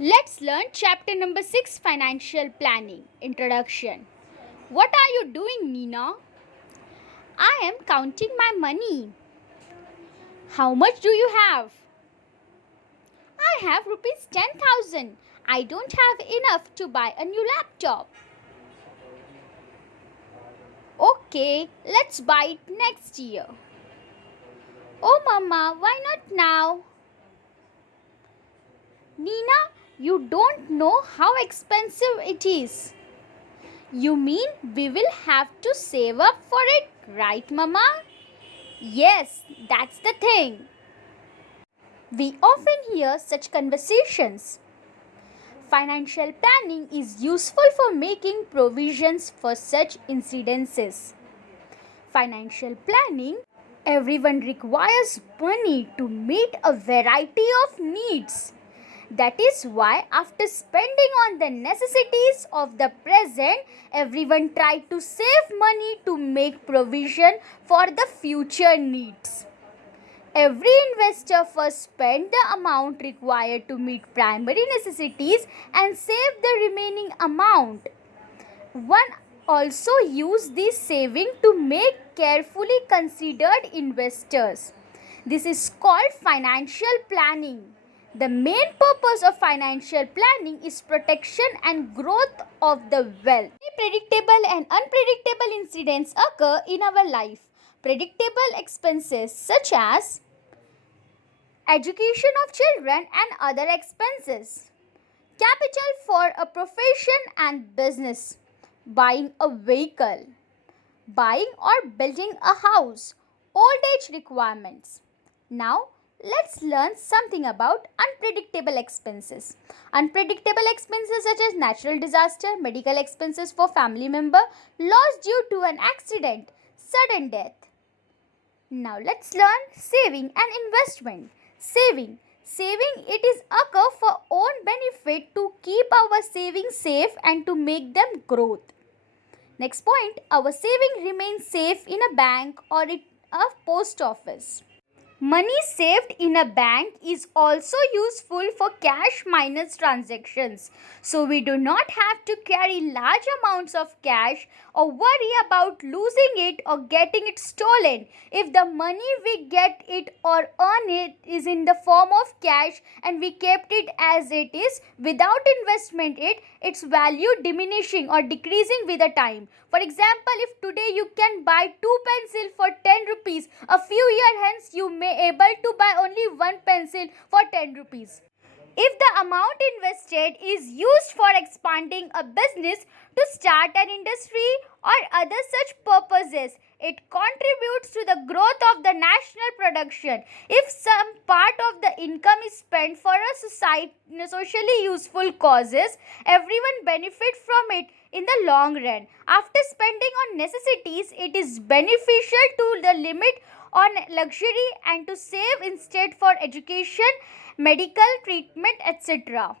Let's learn chapter number 6, Financial Planning. Introduction. What are you doing, Nina? I am counting my money. How much do you have? I have rupees 10,000. I don't have enough to buy a new laptop. Okay, let's buy it next year. Oh, Mama, why not now? Nina, you don't know how expensive it is. You mean we will have to save up for it, right, Mama? Yes, that's the thing. We often hear such conversations. Financial planning is useful for making provisions for such incidences. Financial planning, everyone requires money to meet a variety of needs. That is why, after spending on the necessities of the present, everyone tried to save money to make provision for the future needs. Every investor first spends the amount required to meet primary necessities and save the remaining amount. One also use this saving to make carefully considered investors. This is called financial planning. The main purpose of financial planning is protection and growth of the wealth. Many predictable and unpredictable incidents occur in our life. Predictable expenses such as education of children and other expenses, capital for a profession and business, buying a vehicle, buying or building a house, old age requirements. Now, let's learn something about unpredictable expenses. Unpredictable expenses such as natural disaster, medical expenses for family member, loss due to an accident, sudden death. Now let's learn saving and investment. Saving. Saving it is occur for own benefit to keep our savings safe and to make them growth. Next point, our saving remains safe in a bank or in a post office. Money saved in a bank is also useful for cash minus transactions. So we do not have to carry large amounts of cash or worry about losing it or getting it stolen. If the money we get it or earn it is in the form of cash and we kept it as it is without investment its value diminishing or decreasing with the time. For example, if today you can buy two pencils for 10 rupees, a few years hence you may able to buy only one pencil for 10 rupees. If the amount invested is used for expanding a business, to start an industry or other such purposes, it contributes to the growth of the national production. If some part of the income is spent for a socially useful causes, everyone benefit from it in the long run. After spending on necessities, it is beneficial to the limit on luxury and to save instead for education, medical treatment, etc.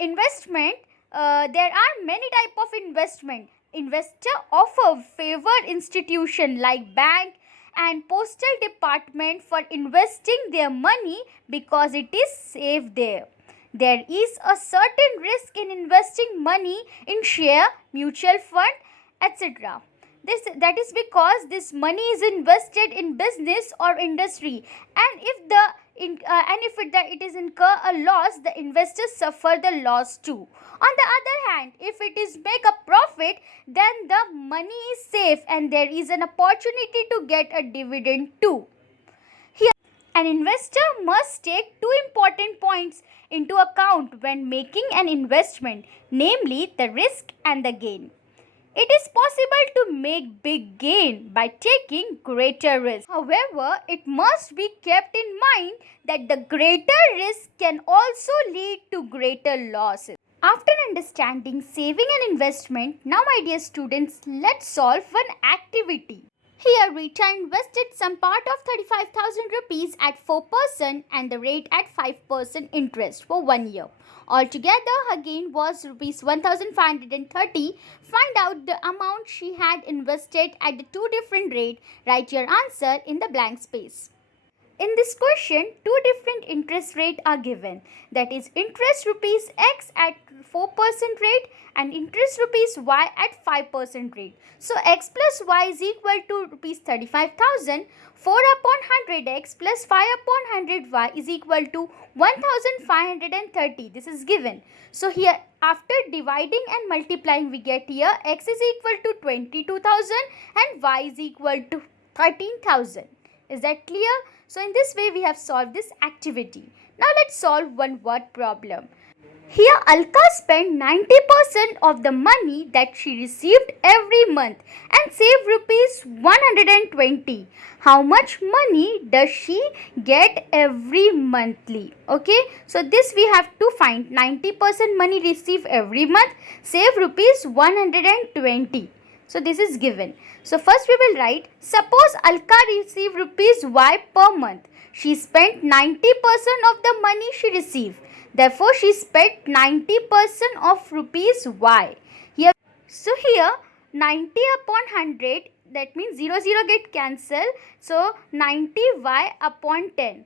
Investment, there are many type of investment. Investor offer favored institution like bank and postal department for investing their money because it is safe there. There is a certain risk in investing money in share, mutual fund, etc. That is because this money is invested in business or industry, and if it is incur a loss, the investors suffer the loss too. On the other hand, if it is make a profit, then the money is safe and there is an opportunity to get a dividend too. Here, an investor must take two important points into account when making an investment, namely the risk and the gain. It is possible to make big gain by taking greater risk. However, it must be kept in mind that the greater risk can also lead to greater losses. After understanding saving and investment, now my dear students, let's solve one activity. Here Rita invested some part of 35,000 rupees at 4% and the rate at 5% interest for 1 year. Altogether her gain was rupees 1,530. Find out the amount she had invested at the two different rates. Write your answer in the blank space. In this question, two different interest rates are given. That is interest rupees X at 4% rate and interest rupees Y at 5% rate. So X plus Y is equal to rupees 35,000. 4 upon 100X plus 5 upon 100Y is equal to 1530. This is given. So here after dividing and multiplying we get here X is equal to 22,000 and Y is equal to 13,000. Is that clear? So in this way we have solved this activity. Now let's solve one word problem. Here Alka spent 90% of the money that she received every month and saved rupees 120. How much money does she get every monthly? Okay, so this we have to find. 90% money received every month, save rupees 120. So this is given. So first we will write, suppose Alka received rupees Y per month. She spent 90% of the money she received. Therefore, she spent 90% of rupees Y. Here 90 upon 100, that means 0 get cancelled. So 90Y upon 10.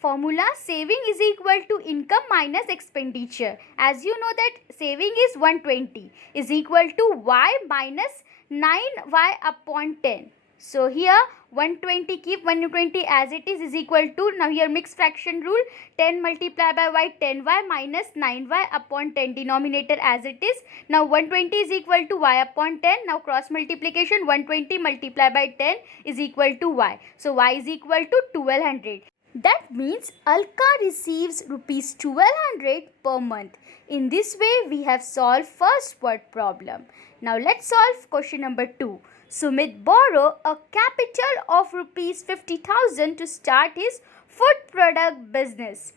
Formula saving is equal to income minus expenditure. As you know that saving is 120 is equal to Y minus 9Y upon 10. So here 120, keep 120 as it is equal to, now here mixed fraction rule, 10 multiplied by Y, 10Y minus 9Y upon 10, denominator as it is. Now 120 is equal to Y upon 10. Now cross multiplication, 120 multiplied by 10 is equal to Y. So Y is equal to 1200. That means Alka receives rupees 1200 per month. In this way we have solved first word problem. Now let's solve question number 2. Sumit borrowed a capital of rupees 50,000 to start his food product business.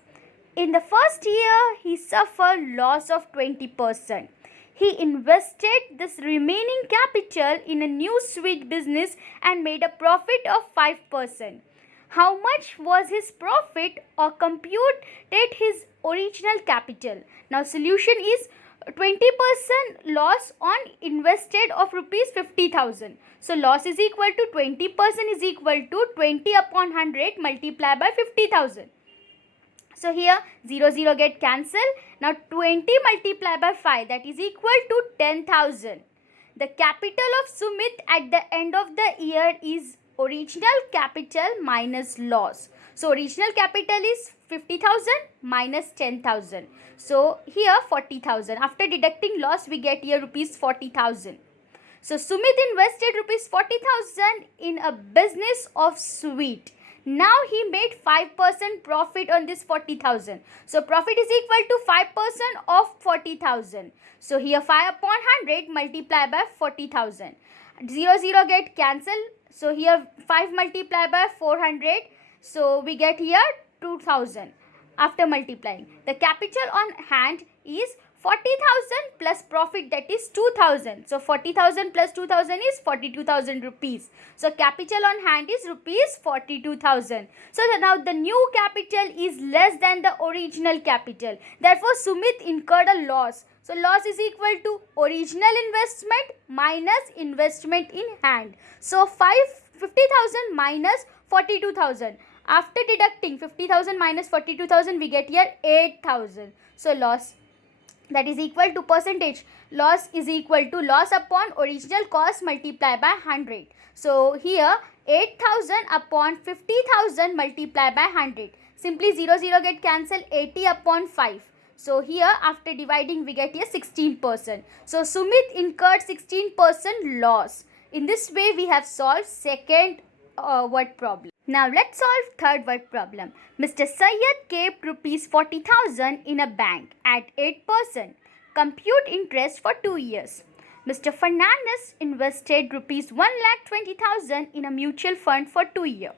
In the first year, he suffered loss of 20%. He invested this remaining capital in a new sweet business and made a profit of 5%. How much was his profit, or computed his original capital? Now solution is 20% loss on invested of rupees 50,000. So loss is equal to 20% is equal to 20 upon 100 multiplied by 50,000. So here 0 get cancelled. Now 20 multiplied by 5, that is equal to 10,000. The capital of Sumit at the end of the year is original capital minus loss. So original capital is 50,000 minus 10,000. So here 40,000. After deducting loss we get here rupees 40,000. So Sumit invested rupees 40,000 in a business of sweet. Now he made 5% profit on this 40,000. So profit is equal to 5% of 40,000. So here 5 upon 100 multiplied by 40,000. 0 get cancelled. So here 5 multiplied by 400. So we get here 2,000 after multiplying. The capital on hand is 40,000 plus profit, that is 2,000. So 40,000 plus 2,000 is 42,000 rupees. So capital on hand is rupees 42,000. So now the new capital is less than the original capital. Therefore Sumit incurred a loss. So loss is equal to original investment minus investment in hand. So 50,000 minus 42,000. After deducting 50,000 minus 42,000 we get here 8,000. So loss, that is equal to percentage. Loss is equal to loss upon original cost multiplied by 100. So here 8,000 upon 50,000 multiplied by 100. Simply 0 get cancelled, 80 upon 5. So here after dividing we get here 16%. So Sumit incurred 16% loss. In this way we have solved second word problem. Now let's solve third word problem. Mr. Syed kept rupees 40,000 in a bank at 8%. Compute interest for 2 years. Mr. Fernandez invested rupees 1,20,000 in a mutual fund for 2 years.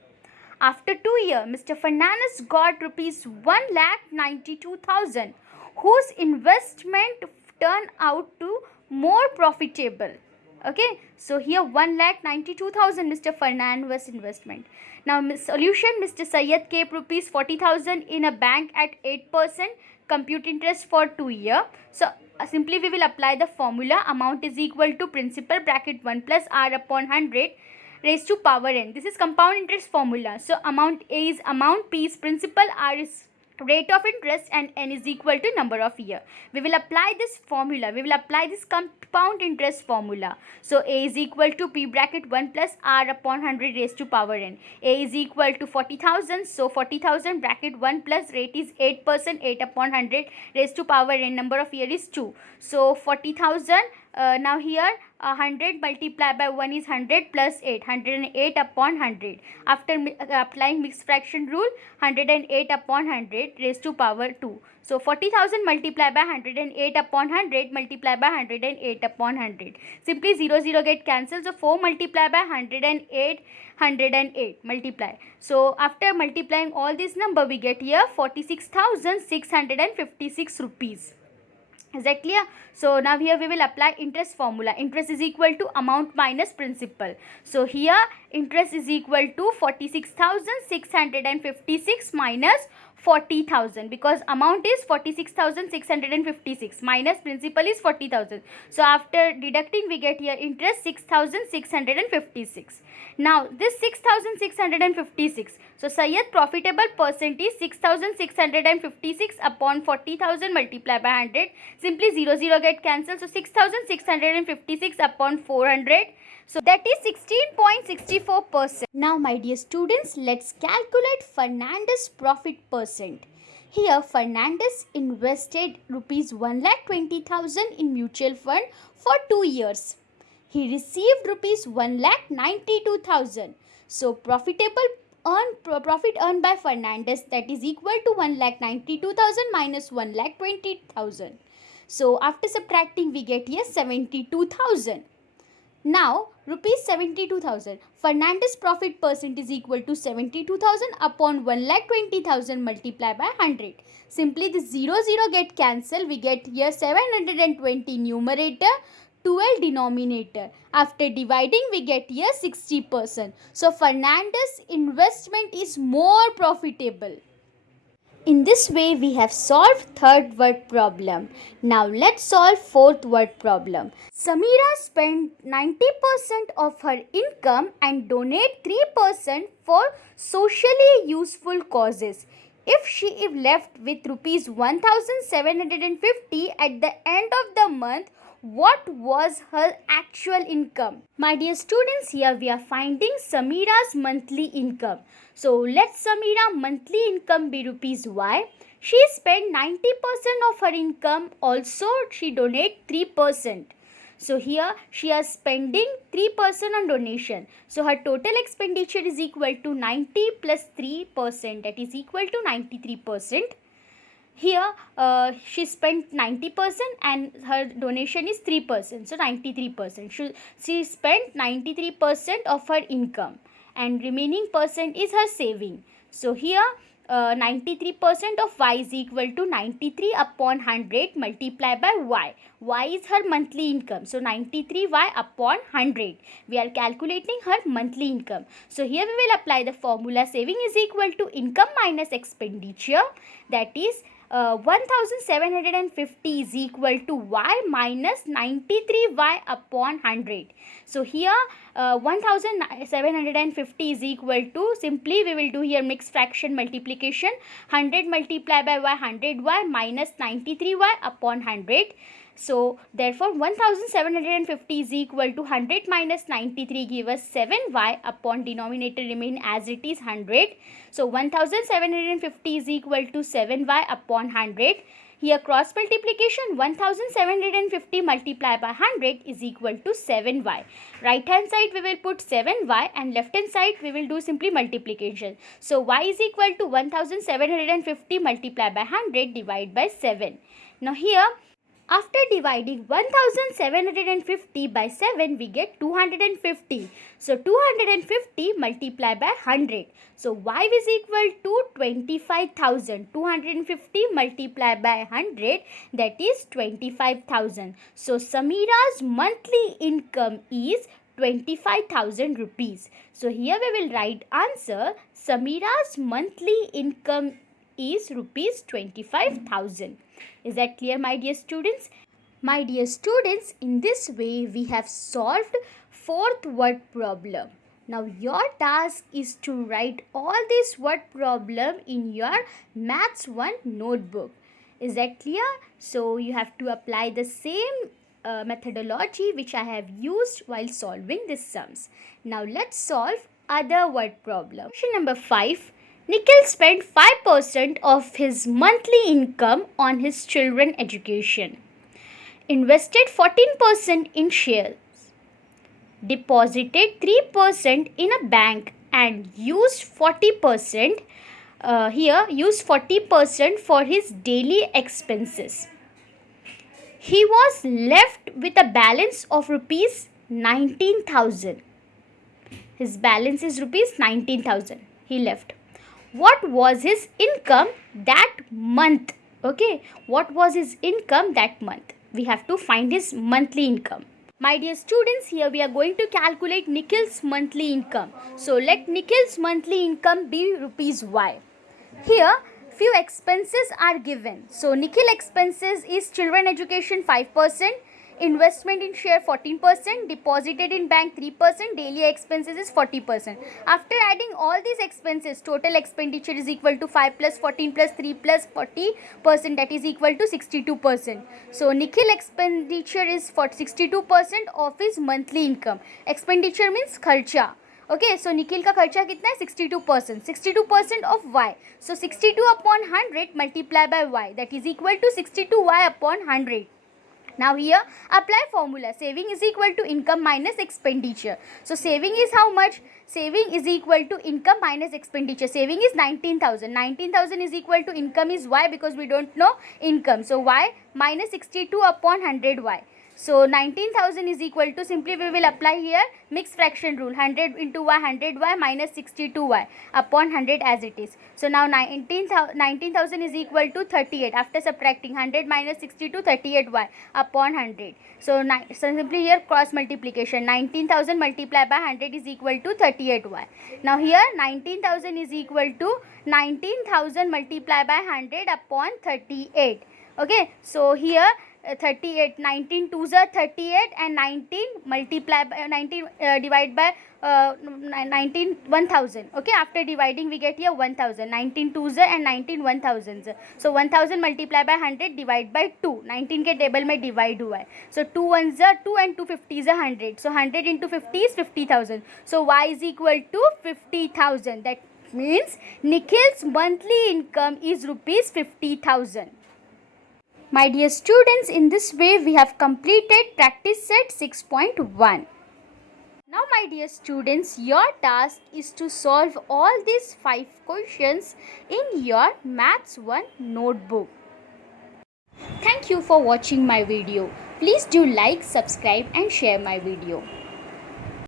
After 2 years, Mr. Fernandez got rupees 1,92,000, whose investment turned out to more profitable. Okay, so here 1,92,000 Mr. Fernandez investment. Now solution, Mr. Syed kept rupees 40,000 in a bank at 8%, compute interest for 2 years. So simply we will apply the formula, amount is equal to principal bracket 1 plus r upon 100 raised to power n. This is compound interest formula. So amount A is amount, P is principal, R is rate of interest, and n is equal to number of year. We will apply this formula. We will apply this compound interest formula. So A is equal to P bracket 1 plus R upon 100 raised to power n. A is equal to 40,000. So 40,000 bracket 1 plus rate is 8%, 8 upon 100 raised to power n. Number of year is 2. So 40,000. Now here 100 multiplied by 1 is 100 plus 8, 108 upon 100. After applying mixed fraction rule, 108 upon 100 raised to power 2. So 40,000 multiplied by 108 upon 100 multiplied by 108 upon 100. Simply 0 0 get cancelled. So 4 multiplied by 108, 108 multiply. So after multiplying all this number, we get here 46,656 rupees. Is that clear? So now here we will apply interest formula. Interest is equal to amount minus principal. So here interest is equal to 46,656 minus 40,000, because amount is 46,656 minus principal is 40,000. So after deducting, we get here interest 6,656. Now this 6,656. So Syed profitable percent is 6,656 upon 40,000 multiplied by 100. Simply 0 0 get cancelled. So 6,656 upon 400. So that is 16.64%. Now my dear students, let's calculate Fernandez profit percent. Here Fernandez invested rupees 1,20,000 in mutual fund for 2 years. He received rupees 1,92,000. So profit earned by Fernandez, that is equal to 1,92,000 minus 1,20,000. So after subtracting, we get here 72,000. Now rupees 72,000. Fernandez profit percent is equal to 72,000 upon 1,20,000 multiplied by 100. Simply the 0 0 get cancelled. We get here 720 numerator, 12 denominator. After dividing, we get here 60%. So Fernandez investment is more profitable. In this way, we have solved third word problem. Now let's solve fourth word problem. Samira spent 90% of her income and donate 3% for socially useful causes. If she is left with rupees 1,750 at the end of the month, what was her actual income? My dear students, here we are finding Samira's monthly income. So let Samira monthly income be rupees Y. She spent 90% of her income. Also she donate 3%. So here she is spending 3% on donation. So her total expenditure is equal to 90 plus 3%, that is equal to 93%. Here she spent 90% and her donation is 3%, so 93%. She spent 93% of her income and remaining percent is her saving. So here 93% of Y is equal to 93 upon 100 multiplied by Y. Y is her monthly income. So 93Y upon 100. We are calculating her monthly income. So here we will apply the formula. Saving is equal to income minus expenditure. That is 1,750 is equal to Y minus 93Y upon 100. So here 1,750 is equal to, simply we will do here mixed fraction multiplication. 100 multiplied by Y, 100Y minus 93Y upon 100. So therefore 1,750 is equal to 100 minus 93 give us 7Y upon denominator remain as it is 100. So 1,750 is equal to 7Y upon 100. Here cross multiplication, 1,750 multiplied by 100 is equal to 7Y. Right hand side we will put 7Y and left hand side we will do simply multiplication. So Y is equal to 1,750 multiplied by 100 divided by 7. Now here after dividing 1,750 by 7, we get 250. So 250 multiplied by 100. So Y is equal to 25,000. 250 multiplied by 100, that is 25,000. So Samira's monthly income is 25,000 rupees. So here we will write answer. Samira's monthly income is rupees 25,000. Is that clear, my dear students? My dear students, in this way we have solved fourth word problem. Now your task is to write all this word problem in your Maths 1 notebook. Is that clear? So you have to apply the same methodology which I have used while solving these sums. Now let's solve other word problem. Question number 5. Nikhil spent 5% of his monthly income on his children's education, invested 14% in shares, deposited 3% in a bank, and used 40% used 40% for his daily expenses. He was left with a balance of rupees 19,000. His balance is rupees 19,000. He left. What was his income that month? Okay, what was his income that month? We have to find his monthly income. My dear students, here we are going to calculate Nikhil's monthly income. So let Nikhil's monthly income be rupees Y. Here few expenses are given. So Nikhil expenses is children education 5%, investment in share 14%, deposited in bank 3%, daily expenses is 40%. After adding all these expenses, total expenditure is equal to 5 plus 14 plus 3 plus 40%, that is equal to 62%. So Nikhil expenditure is for 62% of his monthly income. Expenditure means kharcha. Okay, so Nikhil का खर्चा कितना है 62%. 62% of y. So 62 upon 100 multiply by y, that is equal to 62y upon 100. Now here apply formula. Saving is equal to income minus expenditure. So saving is how much? Saving is equal to income minus expenditure. Saving is 19,000. 19,000 is equal to income is y, because we don't know income. So y minus 62 upon 100y. So 19,000 is equal to, simply we will apply here mixed fraction rule, 100 into y, 100y minus 62y upon 100 as it is. So now 19,000 is equal to 38. After subtracting 100 minus 62, 38y upon 100. So simply here cross multiplication, 19,000 multiplied by 100 is equal to 38y. Now here 19,000 is equal to 19,000 multiplied by 100 upon 38. Okay, so here 38, 19 2s are 38 and 19 multiply by 19 divide by 19 1000. Okay, after dividing we get here 1000. 19 2s are and 19 1000. So 1000 multiply by 100 divide by 2. 19 के table में divide हुआ है. So 2 1s are 2 and 2 50s are 100. So 100 into 50 is 50,000. So y is equal to 50,000. That means Nikhil's monthly income is rupees 50,000. My dear students, in this way we have completed practice set 6.1. Now my dear students, your task is to solve all these 5 questions in your Maths 1 notebook. Thank you for watching my video. Please do like, subscribe and share my video.